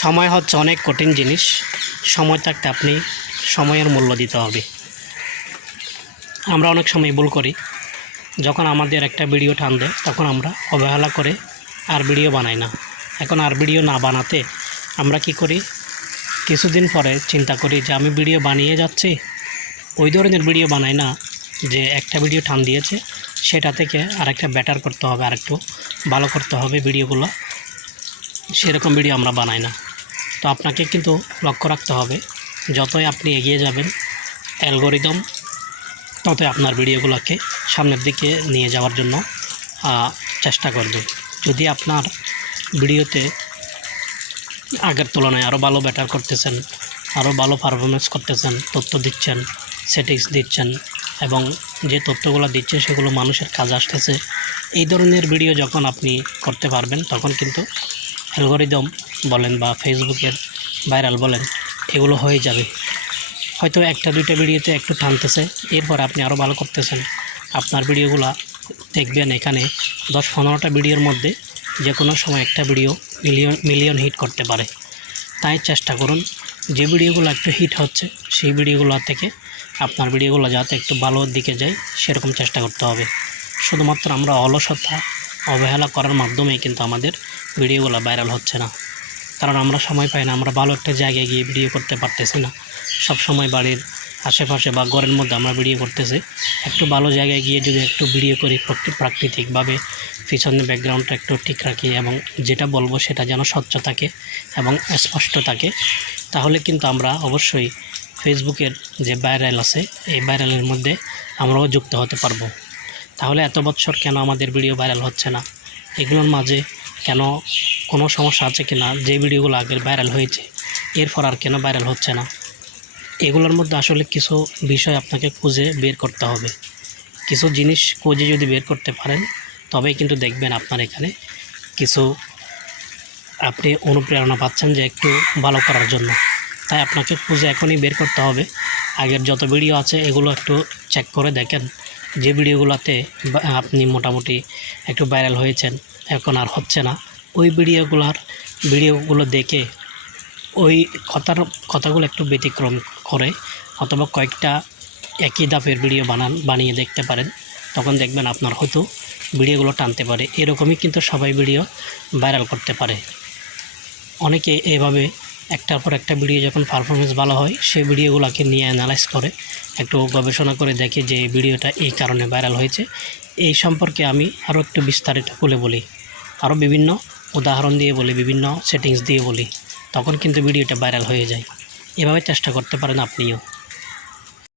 সময় হচ্ছে অনেক কঠিন জিনিস। সময় থাকতে আপনি সময়ের মূল্য দিতে হবে। আমরা অনেক সময় ভুল করি, যখন আমাদের একটা ভিডিও টান দেয় তখন আমরা অবহেলা করে আর ভিডিও বানাই না। এখন আর ভিডিও না বানাতে আমরা কি করি, কিছুদিন পরে চিন্তা করি যে আমি ভিডিও বানিয়ে যাচ্ছি, ওই ধরনের ভিডিও বানাই না যে একটা ভিডিও টান দিয়েছে সেটা থেকে আরেকটা বেটার করতে হবে, আরেকটু ভালো করতে হবে ভিডিওগুলো, সেরকম ভিডিও আমরা বানাই না। তো আপনাকে কিন্তু লক্ষ্য রাখতে হবে, যতই আপনি এগিয়ে যাবেন অ্যালগরিদম ততই আপনার ভিডিওগুলোকে সামনের দিকে নিয়ে যাওয়ার জন্য চেষ্টা করবে। যদি আপনার ভিডিওতে আগের তুলনায় আরও ভালো বেটার করতেছেন, আরও ভালো পারফরমেন্স করতেছেন, তথ্য দিচ্ছেন, সেটিংস দিচ্ছেন এবং যে তথ্যগুলো দিচ্ছে সেগুলো মানুষের কাজে আসতেছে, এই ধরনের ভিডিও যখন আপনি করতে পারবেন তখন কিন্তু অ্যালগরিদম বলেন বা ফেসবুকের ভাইরাল বলেন, এগুলো হয়ে যাবে। হয়তো একটা দুইটা ভিডিওতে একটু টানতেছে, এরপর আপনি আরও ভালো করতেছেন, আপনার ভিডিওগুলো দেখবেন এখানে 10-15টা ভিডিওর মধ্যে যে কোনো সময় একটা ভিডিও মিলিয়ন হিট করতে পারে। তাই চেষ্টা করুন যে ভিডিওগুলো একটু হিট হচ্ছে সেই ভিডিওগুলো থেকে আপনার ভিডিওগুলো যাতে একটু ভালোর দিকে যায় সেরকম চেষ্টা করতে হবে। শুধুমাত্র আমরা অলসতা অবহেলা করার মাধ্যমেই কিন্তু আমাদের ভিডিওগুলো ভাইরাল হচ্ছে না, কারণ আমরা সময় পাই না, আমরা ভালো একটা জায়গায় গিয়ে ভিডিও করতে পারতেছি না। সব সময় বাড়ির আশেপাশে বা ঘরের মধ্যে আমরা ভিডিও করতেছি। একটু ভালো জায়গায় গিয়ে যদি একটু ভিডিও করি প্রাকৃতিকভাবে, পিছনের ব্যাকগ্রাউন্ডটা একটু ঠিক রাখি এবং যেটা বলবো সেটা যেন স্বচ্ছ থাকে এবং স্পষ্ট থাকে, তাহলে কিন্তু আমরা অবশ্যই ফেসবুকের যে ভাইরাল আছে এই ভাইরালের মধ্যে আমরাও যুক্ত হতে পারবো। তাহলে এত বছর কেন আমাদের ভিডিও ভাইরাল হচ্ছে না, এগুলোর মাঝে কেন কোনো সমস্যা আছে কি না, যে ভিডিওগুলো আগের ভাইরাল হয়েছে এরপর আর কেন ভাইরাল হচ্ছে না, এগুলোর মধ্যে আসলে কিছু বিষয় আপনাকে খুঁজে বের করতে হবে। কিছু জিনিস খুঁজে যদি বের করতে পারেন তবেই কিন্তু দেখবেন আপনার এখানে কিছু আপনি অনুপ্রেরণা পাচ্ছেন যে একটু ভালো করার জন্য। তাই আপনাকে খুঁজে এখনই বের করতে হবে। আগের যত ভিডিও আছে এগুলো একটু চেক করে দেখেন, যে ভিডিওগুলোতে আপনি মোটামুটি একটু ভাইরাল হয়েছেন এখন আর হচ্ছে না, ওই ভিডিওগুলো দেখে ওই কথাগুলো একটু ব্যতিক্রম করে অথবা কয়েকটা একই ধাপের ভিডিও বানিয়ে দেখতে পারেন, তখন দেখবেন আপনার হয়তো ভিডিওগুলো টানতে পারে। এরকমই কিন্তু সবাই ভিডিও ভাইরাল করতে পারে। অনেকে এভাবে একটার পর একটা ভিডিও যখন পারফরমেন্স ভালো হয় সেই ভিডিওগুলোকে নিয়ে অ্যানালাইজ করে একটু গবেষণা করে দেখে যে এই ভিডিওটা এই কারণে ভাইরাল হয়েছে। এই সম্পর্কে আমি আরও একটু বিস্তারিত খুলে বলি, আরও বিভিন্ন উদাহরণ দিয়ে বলি, বিভিন্ন সেটিংস দিয়ে বলি, তখন কিন্তু ভিডিওটা ভাইরাল হয়ে যায়। এভাবে চেষ্টা করতে পারেন আপনিও।